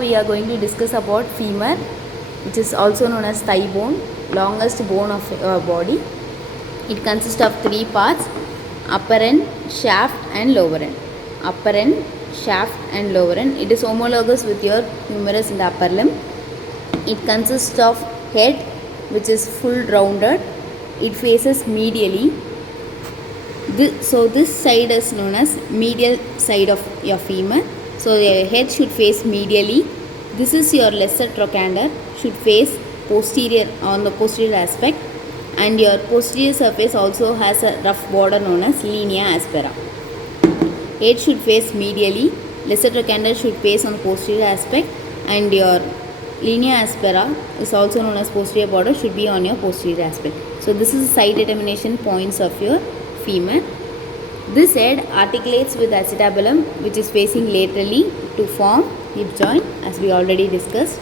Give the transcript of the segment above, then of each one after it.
we are going to discuss about femur, which is also known as thigh bone, longest bone of body. It consists of three parts: upper end, shaft and lower end. Upper end, shaft and lower end. It is homologous with your humerus in the upper limb. It consists of head, which is full rounded. It faces medially. So this side is known as medial side of your femur. So your head should face medially. This is your lesser trochanter, should face posterior on the posterior aspect, and your posterior surface also has a rough border known as linea aspera. Head should face medially, lesser trochanter should face on posterior aspect, and your linea aspera is also known as posterior border, should be on your posterior aspect. So this is side determination points of your femur. This head articulates with acetabulum, which is facing laterally to form hip joint, as we already discussed.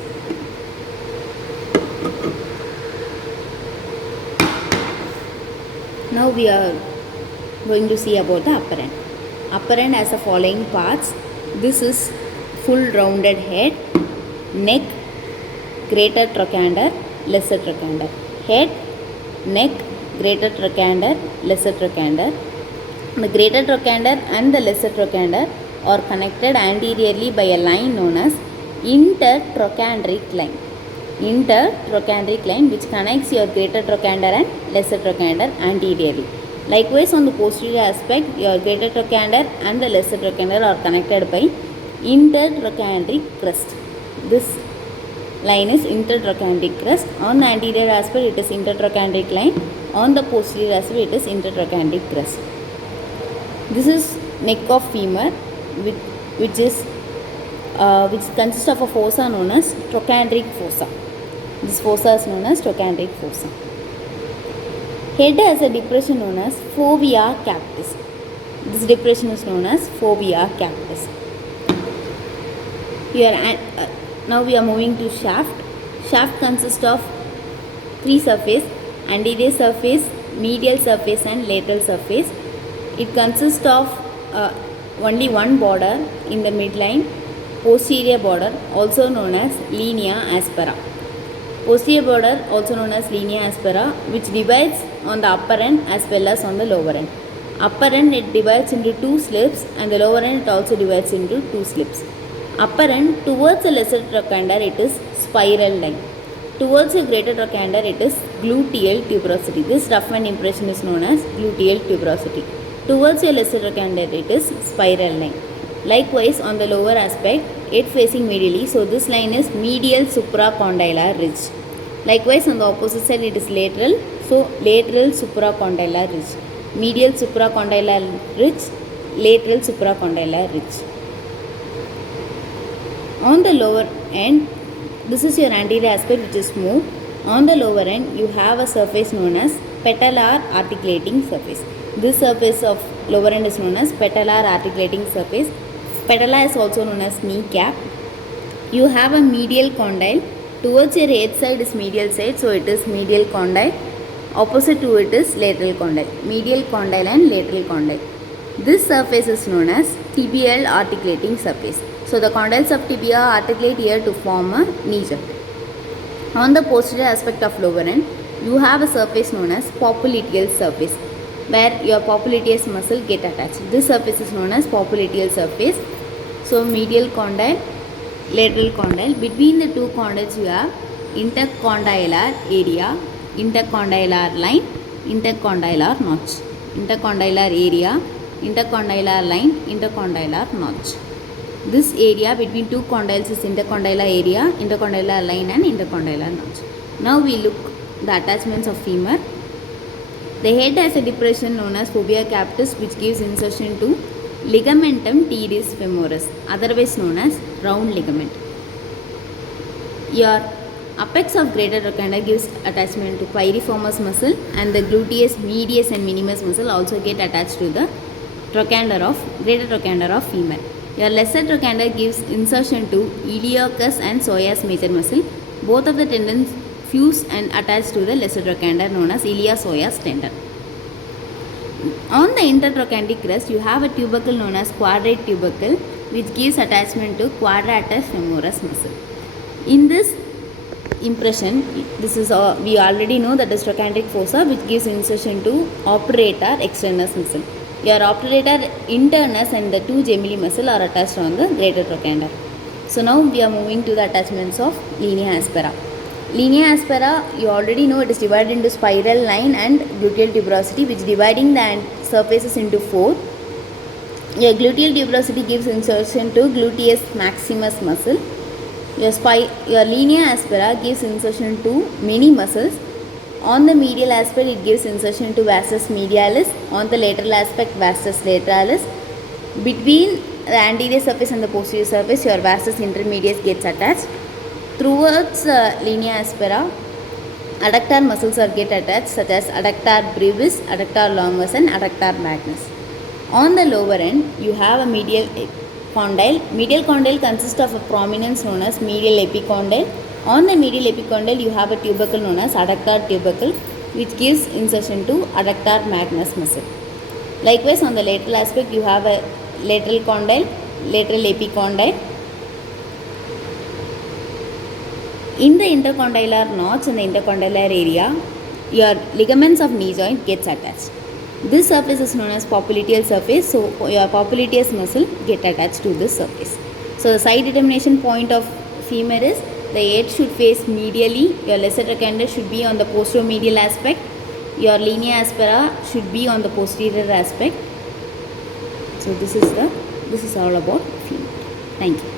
Now we are going to see about the upper end. Upper end has the following parts. This is full rounded head, neck, greater trochanter, lesser trochanter. Head, neck, greater trochanter, lesser trochanter. The greater trochanter and the lesser trochanter are connected anteriorly by a line known as intertrochanteric line. Intertrochanteric line, which connects your greater trochanter and lesser trochanter anteriorly. Likewise, on the posterior aspect, your greater trochanter and the lesser trochanter are connected by intertrochanteric crest. This line is intertrochanteric crest. On the anterior aspect, it is intertrochanteric line. On the posterior aspect, it is intertrochanteric crest. This is neck of femur, which consists of a fossa known as trochanteric fossa. This fossa is known as trochanteric fossa. Head has a depression known as fovea capitis. This depression is known as fovea capitis. Here, now we are moving to shaft. Shaft consists of three surfaces: anterior surface, medial surface and lateral surface. It consists of only one border in the midline, posterior border, also known as linea aspera. Posterior border, also known as linea aspera, which divides on the upper end as well as on the lower end. Upper end, it divides into two slips, and the lower end, it also divides into two slips. Upper end, towards the lesser trochanter, it is spiral line. Towards the greater trochanter, it is gluteal tuberosity. This rough end impression is known as gluteal tuberosity. Towards your lesser trochanter, it is spiral line. Likewise, on the lower aspect, it facing medially, so this line is medial supracondylar ridge. Likewise, on the opposite side, it is lateral, so lateral supracondylar ridge. Medial supracondylar ridge, lateral supracondylar ridge. On the lower end, this is your anterior aspect, which is smooth. On the lower end, you have a surface known as patellar articulating surface. This surface of lower end is known as patellar articulating surface. Patella is also known as kneecap. You have a medial condyle. Towards your head side is medial side, so it is medial condyle. Opposite to it is lateral condyle. Medial condyle and lateral condyle. This surface is known as tibial articulating surface. So the condyles of tibia articulate here to form a knee joint. On the posterior aspect of lower end, you have a surface known as popliteal surface, where your popliteus muscle get attached. This surface is known as popliteal surface. So medial condyle, lateral condyle. Between the two condyles, you have intercondylar area, intercondylar line, intercondylar notch. Intercondylar area, intercondylar line, intercondylar notch. This area between two condyles is intercondylar area, intercondylar line and intercondylar notch. Now we look the attachments of femur. The head has a depression known as fovea capitis, which gives insertion to ligamentum teres femoris, otherwise known as round ligament. Your apex of greater trochanter gives attachment to piriformis muscle, and the gluteus medius and minimus muscle also get attached to the greater trochanter of femur. Your lesser trochanter gives insertion to iliacus and psoas major muscle. Both of the tendons fuse and attach to the lesser trochanter known as iliopsoas tendon. On the intertrochanteric crest, you have a tubercle known as quadrate tubercle. which gives attachment to quadratus femoris muscle. In this impression, this is we already know that the trochanteric fossa which gives insertion to obturator externus muscle. Your obturator internus and the two gemmelli muscle are attached on the greater trochanter. So now we are moving to the attachments of linea aspera. Linea aspera, you already know it is divided into spiral line and gluteal tuberosity, which dividing the surfaces into four. Your gluteal tuberosity gives insertion to gluteus maximus muscle. Your linea aspera gives insertion to many muscles. On the medial aspect, it gives insertion to vastus medialis. On the lateral aspect, vastus lateralis. Between the anterior surface and the posterior surface, your vastus intermedius gets attached. Towards linea aspera, adductor muscles are get attached, such as adductor brevis, adductor longus, and adductor magnus. On the lower end, you have a medial condyle. Medial condyle consists of a prominence known as medial epicondyle. On the medial epicondyle, you have a tubercle known as adductor tubercle, which gives insertion to adductor magnus muscle. Likewise, on the lateral aspect, you have a lateral condyle, lateral epicondyle. In the intercondylar notch in the intercondylar area, your ligaments of knee joint gets attached. This surface is known as popliteal surface, so your popliteus muscle get attached to this surface. So the side determination point of femur is the head should face medially, your lesser trochanter should be on the posteromedial aspect, your linea aspera should be on the posterior aspect. So this is all about femur. Thank you.